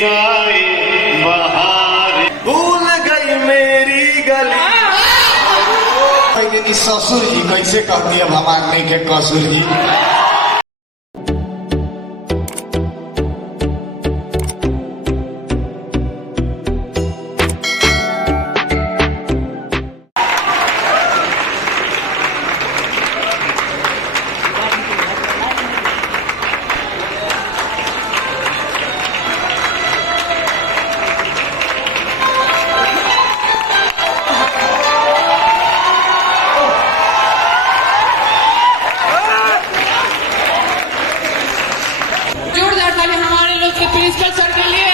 साए बहार भूल गई मेरी गली। कि ससुर जी कैसे कहती अब हमार नहीं के कसूर जी। प्रिंसिपल सर के लिए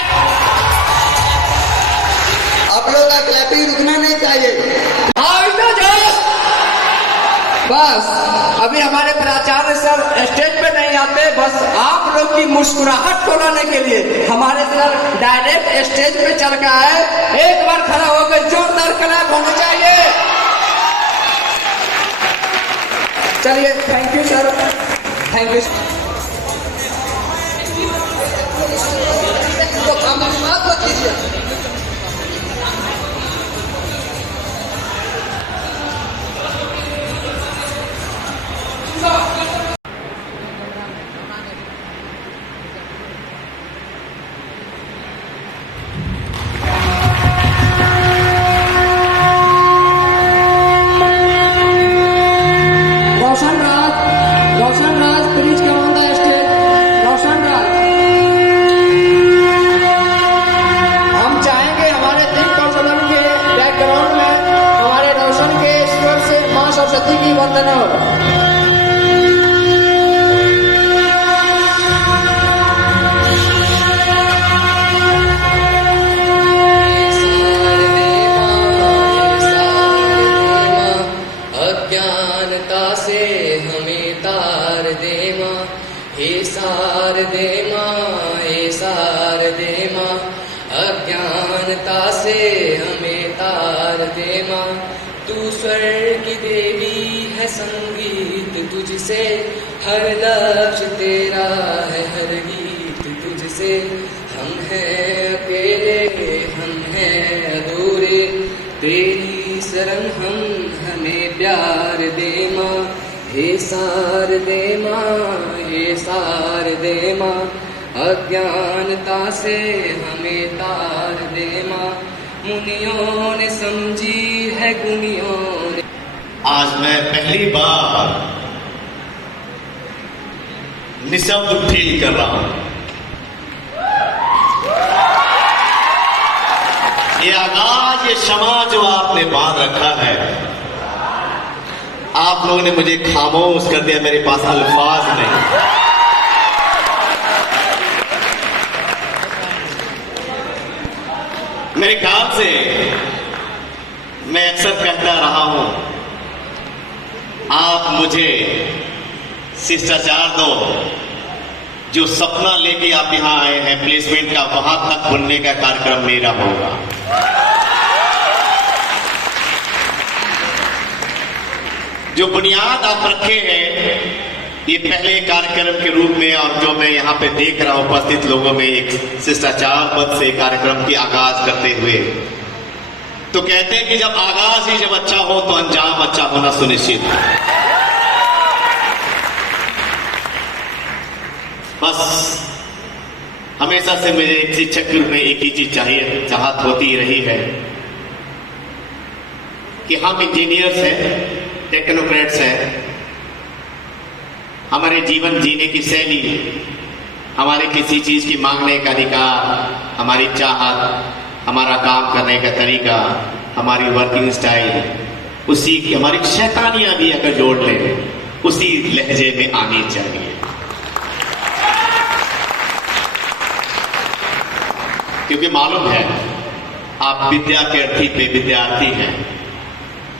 आप लोग का क्लैपिंग रुकना नहीं चाहिए। बस अभी हमारे प्राचार्य सर स्टेज पे नहीं आते, बस आप लोग की मुस्कुराहट को लाने के लिए हमारे सर डायरेक्ट स्टेज पे चल के आए। एक बार खड़ा होकर जोरदार क्लैप होना चाहिए। चलिए, thank you sir, thank you. Roshan Raj please come on the stage. Roshan Raj, हम चाहेंगे हमारे तीन कौशलन के बैकग्राउंड में हमारे रोशन के स्वर से माँ सरस्वती की वंदना हो। अज्ञानता से हमें तार दे माँ, हे सार दे माँ, हे सार दे माँ। अज्ञानता से हमें तार दे माँ। तू स्वर्ग की देवी है, संगीत तुझसे हर लक्ष्य तेरा है, हर गीत तुझसे। हम हैं अकेले, हम हैं अधूरे, तेरी शरण हम, हमें प्यार दे माँ। हे सार दे माँ, हे सार दे माँ। अज्ञानता से हमें तार दे माँ। मुनियों ने समझी है गुनियों ने। आज मैं पहली बार निशब्द फील कर रहा हूं। ये आगाज, ये शमा जो आपने बांध रखा है, आप लोगों ने मुझे खामोश कर दिया। मेरे पास अल्फाज नहीं। मेरे ख्याल से मैं अक्सर कहता रहा हूं, आप मुझे शिष्टाचार दो। जो सपना लेके आप यहां आए हैं प्लेसमेंट का, वहां तक बनने का कार्यक्रम मेरा होगा। जो बुनियाद आप रखे हैं ये पहले कार्यक्रम के रूप में, और जो मैं यहाँ पे देख रहा हूं उपस्थित लोगों में, एक शिष्टाचार पद से कार्यक्रम की आगाज करते हुए, तो कहते हैं कि जब आगाज ही जब अच्छा हो तो अंजाम अच्छा होना सुनिश्चित है। बस हमेशा से मेरे एक शिक्षक के रूप में एक ही चीज चाहिए, चाहत होती रही है कि हम इंजीनियर्स हैं, टेक्नोक्रेट्स हैं। हमारे जीवन जीने की शैली, हमारे किसी चीज की मांगने का अधिकार, हमारी चाहत, हमारा काम करने का तरीका, हमारी वर्किंग स्टाइल, उसी की हमारी शैतानियां भी अगर जोड़ लें उसी लहजे में आनी चाहिए। क्योंकि मालूम है आप विद्या के अर्थी पे विद्यार्थी हैं।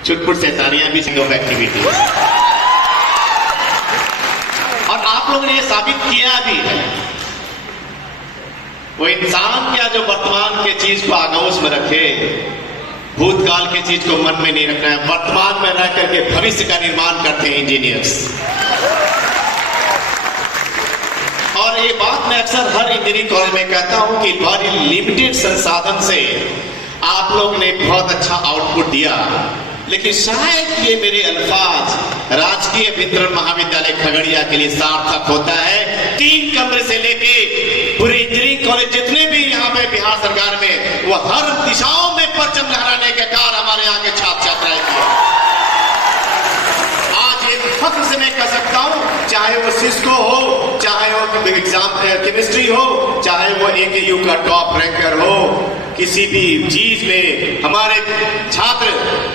चुटपुट शैतानियां भी सिंग ऑफ एक्टिविटी, और आप लोगों ने ये साबित किया भी है। वो इंसान क्या जो वर्तमान के चीज को आगोश में रखे, भूतकाल के चीज को मन में नहीं रखना है, वर्तमान में रह करके भविष्य का निर्माण करते हैं इंजीनियर्स। और ये बात मैं अक्सर हर इंजीनियरिंग कॉलेज में कहता हूं कि बड़ी लिमिटेड संसाधन से आप लोग ने बहुत अच्छा आउटपुट दिया, लेकिन शायद ये मेरे अल्फाज राजकीय वितरण महाविद्यालय खगड़िया के लिए सार्थक होता है। 3 कमरे से लेके पूरे इंजीनियरिंग कॉलेज जितने भी यहाँ पे बिहार सरकार में, वो हर दिशाओं में परचम लहराने के कार्य हमारे यहाँ के छात्र छात्राएं किए। आज एक फख्र से मैं कह सकता हूँ, चाहे वो सिस्को हो, चाहे वो एग्जाम केमिस्ट्री हो, चाहे वो AKU का टॉप रैंकर हो, किसी भी चीज में हमारे छात्र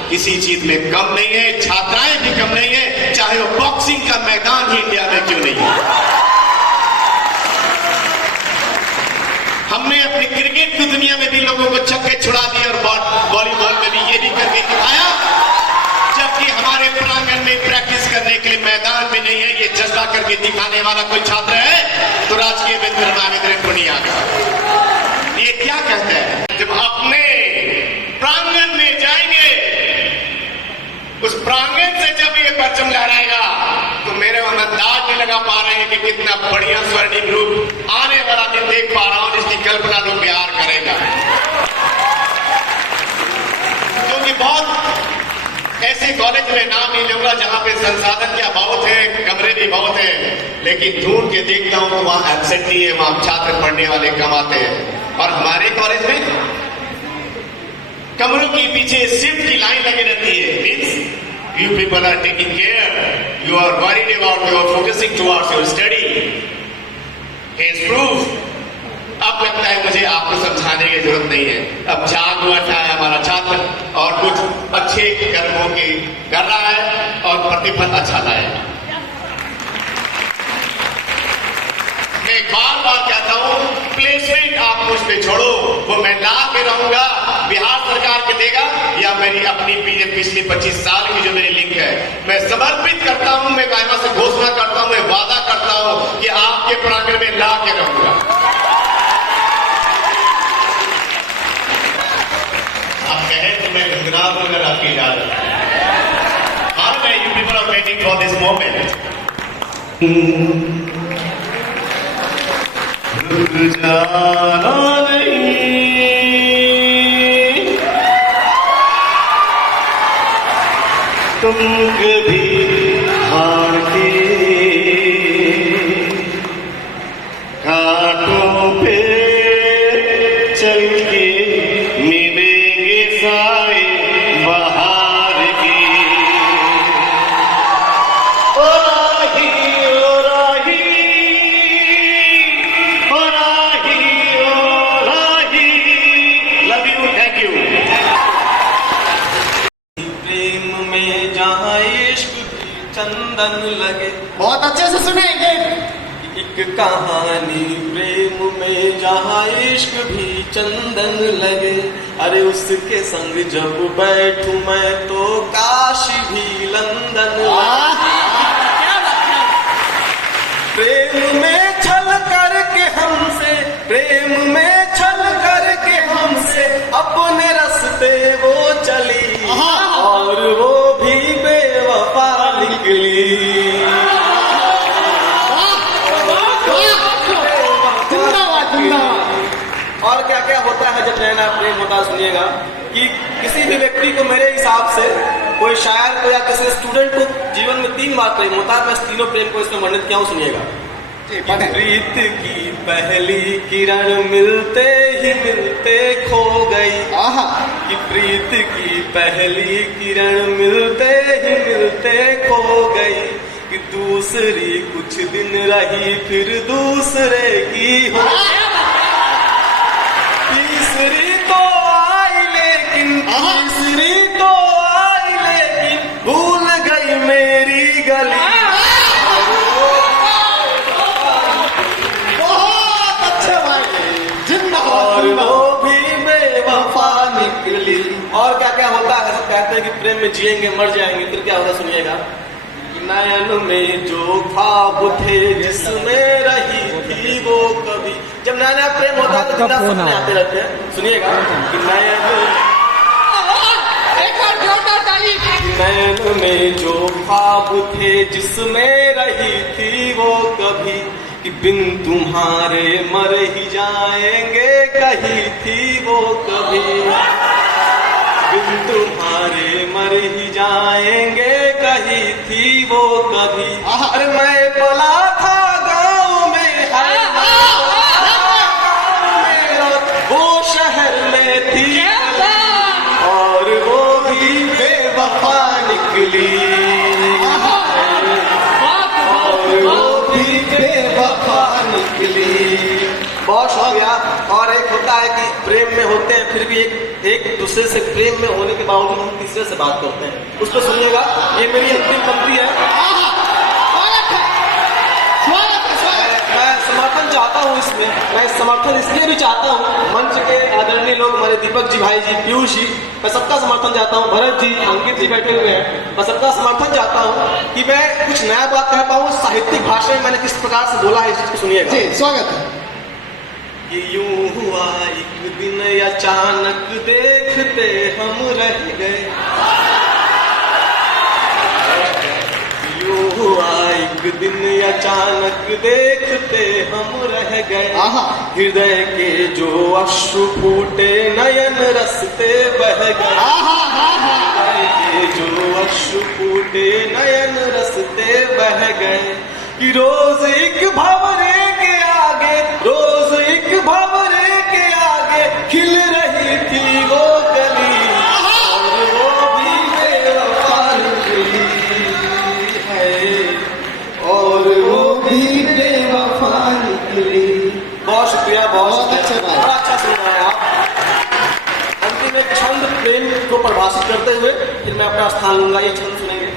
किसी चीज में कम नहीं है, छात्राएं भी कम नहीं है, चाहे वो बॉक्सिंग का मैदान ही इंडिया में क्यों नहीं है। हमने अपनी क्रिकेट की दुनिया में भी लोगों को छक्के छुड़ा दिए और वॉलीबॉल में भी ये भी करके दिखाया, जबकि हमारे प्रांगण में प्रैक्टिस करने के लिए मैदान भी नहीं है। ये जज्बा करके दिखाने वाला कोई छात्र है तो राजकीय विद्यालय महाविद्यालय पूर्णिया का ये क्या कहता है, जब अपने प्रांगण में जाएंगे, उस प्रांगण से जब ये परचम लहराएगा तो मेरे अंदाज नहीं लगा पा रहे हैं कि कितना बढ़िया स्वर्णिम रूप आने वाला दिन देख पा रहा हूं, जिसकी कल्पना लोग बिहार करेगा। क्योंकि बहुत ऐसे कॉलेज में नाम नहीं लूंगा जहां पे संसाधन क्या बहुत है, कमरे भी बहुत है, लेकिन ढूंढ के देखता हूं तो वहां एब्सेंट नहीं है, वहां छात्र पढ़ने वाले कम आते हैं। और हमारे कॉलेज में कमरों के पीछे शिफ्ट की लाइन लगी रहती है। Means you people are taking care, you are worried about, you are focusing towards your study. Is proof. अब लगता है मुझे आपको समझाने की जरूरत नहीं है, अब जाग उठा है हमारा छात्र और कुछ अच्छे कर्मों की कर रहा है और प्रतिफल अच्छा लाएगा। मैं बार कहता हूं, प्लेसमेंट आप मुझ पे छोड़ो, वो मैं ला के रहूंगा, बिहार सरकार के देगा या मेरी अपनी पिछली 25 साल की जो मेरी लिंक है, मैं समर्पित करता हूं, मैं कायमा से घोषणा करता हूं, मैं वादा करता हूं कि आपके प्रांगण में ला के रहूंगा। आप कहें तो मैं गुजरात में अगर आपकी इजाजत हाँ, मैं you people are waiting for this moment. जाना नहीं तुम कभी हार के घाटों पे चल के मिलेंगे साए बहार के। ओ राही ओ राही ओ राही ओ राही। Love you, thank you. प्रेम में जहाँ इश्क भी चंदन लगे, बहुत अच्छे से सुनेंगे। एक कहानी प्रेम में जहाँ इश्क भी चंदन लगे, अरे उसके संग जब बैठूं मैं तो काशी भी लंदन लगे। प्रेम में छल करके हमसे, प्रेम में छल करके हमसे अपने रास्ते वो चली और वो भी बेवफा निकली। और क्या क्या होता है जब नया प्रेम होता है, सुनिएगा कि किसी भी व्यक्ति को मेरे हिसाब से, कोई शायर को या किसी स्टूडेंट को जीवन में 3 बार प्रेम होता है। मैं तीनों प्रेम को इसमें वर्णित किया हूं, सुनिएगा। प्रीत की पहली किरण मिलते ही मिलते खो गई, कि प्रीत की पहली किरण मिलते ही मिलते खो गई, कि दूसरी कुछ दिन रही फिर दूसरे की हो, तीसरी तो आई लेकिन, तीसरी तो आई लेकिन भूल गई मेरी गली। और वो भी बेवफा निकली। और क्या क्या होता है, सब कहते हैं कि प्रेम में जिएंगे मर जाएंगे, फिर क्या होता सुनिएगा। नयन में जो ख्वाब थे जिसमें रही थी वो कभी, जब नया नया प्रेम होता है तो बिना सपने आते रहते हैं, सुनिएगा। कि नयन में जो ख्वाब थे जिसमें रही थी वो कभी, कि बिन तुम्हारे मर ही जाएंगे, कही थी वो कभी। बिन तुम्हारे मर ही जाएंगे, कही थी वो कभी। अरे मैं पला था गाँव में, वो शहर में थी और वो भी बेवफा निकली, और वो भी बेवफा निकली। बहुत शुक्रिया। और एक होता है कि प्रेम में होते हैं फिर भी एक दूसरे से प्रेम में होने के बावजूद हम तीसरे से बात करते हैं, उस पर सुनिएगा। ये मेरी अंतिम पंक्ति है। मैं समर्थन चाहता हूँ इसमें, मैं समर्थन इसलिए भी चाहता हूँ, मंच के आदरणीय लोग हमारे दीपक जी, भाई जी, पीयूष जी, मैं सबका समर्थन चाहता हूँ, भरत जी, अंकित जी बैठे हुए हैं, मैं सबका समर्थन चाहता हूँ कि मैं कुछ नया बात कह पाऊँ। साहित्यिक भाषा में मैंने किस प्रकार से बोला है, इस चीज को सुनिएगा। जी, स्वागत है। कि यूं हुआ एक दिन अचानक देखते हम रह गए, यूं हुआ एक दिन अचानक देखते हम रह गए। हृदय के जो अश्रु फूटे नयन रसते बह गए, हृदय के जो अश्रु फूटे नयन रसते बह गए। कि रोज एक भंवरे के आगे, रोज एक भंवरे के आगे खिल रही थी वो गली, और वो भी बेवफा निकली है, और वो भी बेवफा निकली। बहुत शुक्रिया, बहुत शुक्रिया, बड़ा अच्छा सुन रहे हैं आप। अंतिम में छंद प्रेम को परिभाषित करते हुए फिर मैं अपना स्थान लूंगा। ये छंद सुनेंगे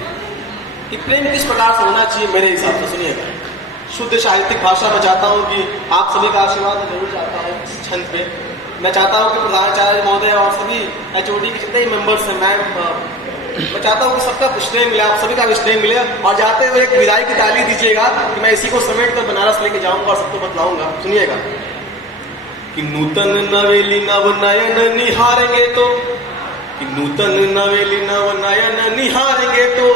कि प्रेम किस प्रकार से होना चाहिए मेरे हिसाब से। सुनिएगा, शुद्ध साहित्यिक भाषा में चाहता हूँ कि आप सभी का आशीर्वाद जरूर चाहता हूँ इस छंद पे। मैं चाहता हूँ कि प्रधानाचार्य महोदय और सभी HOD के जितने मेंबर्स हैं, मैं चाहता हूँ कि सबका स्नेह मिले, आप सभी का भी स्नेह मिले। और जाते हुए एक विदाई की ताली दीजिएगा कि मैं इसी को समेट कर बनारस लेके जाऊंगा और सबको बतलाऊंगा। सुनिएगा कि नूतन नवेली नव नयन निहारेंगे तो, कि नूतन नवेली नव नयन निहारेंगे तो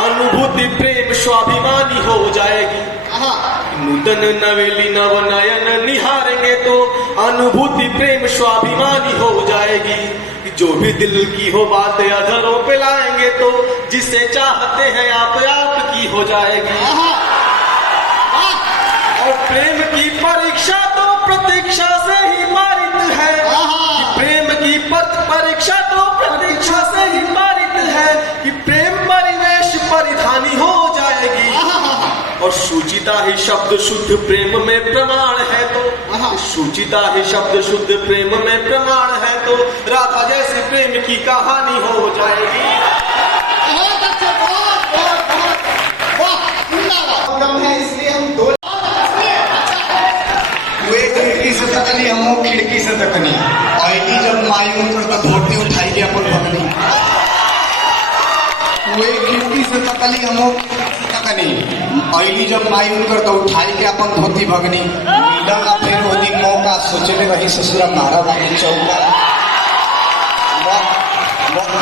अनुभूति प्रेम स्वाभिमानी हो जाएगी। नूतन नवेली नव नयन निहारेंगे तो अनुभूति प्रेम स्वाभिमानी हो जाएगी। कि जो भी दिल की हो बात अधरों पे लाएंगे तो जिसे चाहते हैं आप की हो जाएगी। और प्रेम की परीक्षा तो प्रतीक्षा से ही पारित है, प्रेम की परीक्षा तो प्रतीक्षा से ही पारित है। कि प्रेम परिवेश परिधानी हो जाएगी। और सुचिता ही शब्द शुद्ध प्रेम में प्रमाण है तो, सुचिता ही शब्द शुद्ध प्रेम में प्रमाण है तो राधा जैसी प्रेम की कहानी हो जाएगी। इसलिए हम दो खिड़की से तकनी, हम खिड़की से तकनी, आईटी जब मायूं तो धोती उठाई के अपन भगनी, वे खिड़की से तकली, हम तकनी, आईटी जब मायूं कर तो उठाई के अपन धोती भगनी। मिला ना फिर वो दिन मौका, सोचले रही ससुरा मारा वाली चौका।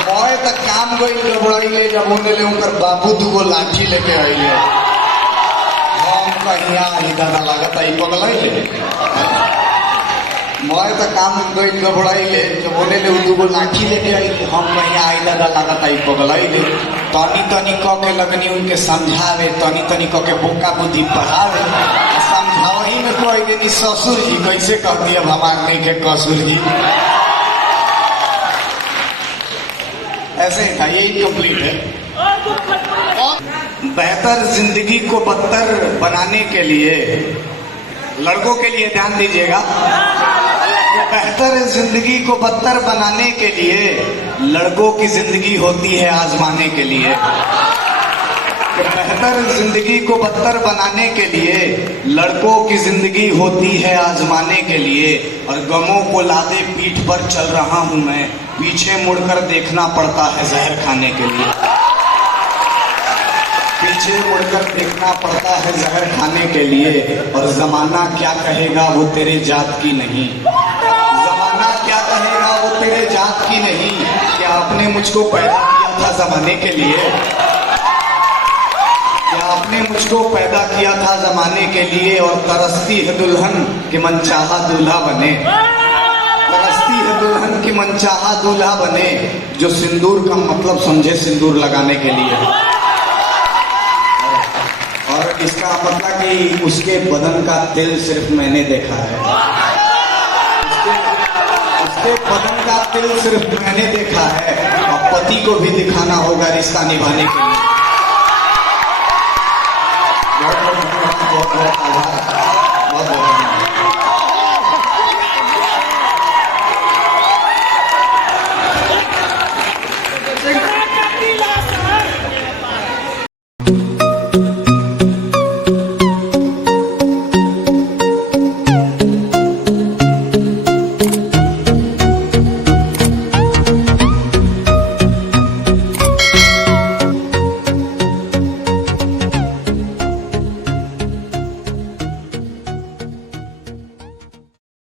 मोए तक काम गई गबड़ाइले, जब उन्हें ले उनकर बाबू दुगो लाठी लेके आइले, हम कहीं आई दादा लागत आई पगलाइले। मोए तक काम गई गबड़ाइले, जब उन्हें ले दुगो लाठी लेके आइले, हम कहीं आई दादा लागत आई पगलाइले। तनी तनी क के लगनी उनके समझावे, तनी तनी क के बोका बुद्धि पढ़ावे, समझावही में कोई के ससुर जी कैसे कह दिया हमार नहीं के कसूर जी। ऐसे ही था, यही कंप्लीट है। और बेहतर जिंदगी को बदतर बनाने के लिए, लड़कों के लिए ध्यान दीजिएगा, बेहतर जिंदगी को बदतर बनाने के लिए लड़कों की जिंदगी होती है आजमाने के लिए। बेहतर जिंदगी को बदतर बनाने के लिए लड़कों की जिंदगी होती है आजमाने के लिए। और गमों को लादे पीठ पर चल रहा हूं मैं, पीछे मुड़कर देखना पड़ता है जहर खाने के लिए। पीछे मुड़कर देखना पड़ता है जहर खाने के लिए। और जमाना क्या कहेगा वो तेरे जात की नहीं, जमाना क्या कहेगा वो तेरे जात की नहीं। क्या आपने मुझको पैदा किया था जमाने के लिए? क्या आपने ने मुझको पैदा किया था जमाने के लिए और तरसती है दुल्हन कि मनचाहा दूल्हा बने। तरसती है दुल्हन की मनचाहा दूल्हा बने, जो सिंदूर का मतलब समझे सिंदूर लगाने के लिए। और इसका मतलब कि उसके बदन का तिल सिर्फ मैंने देखा है, उसके बदन का तिल सिर्फ मैंने देखा है, और पति को भी दिखाना होगा रिश्ता निभाने के लिए।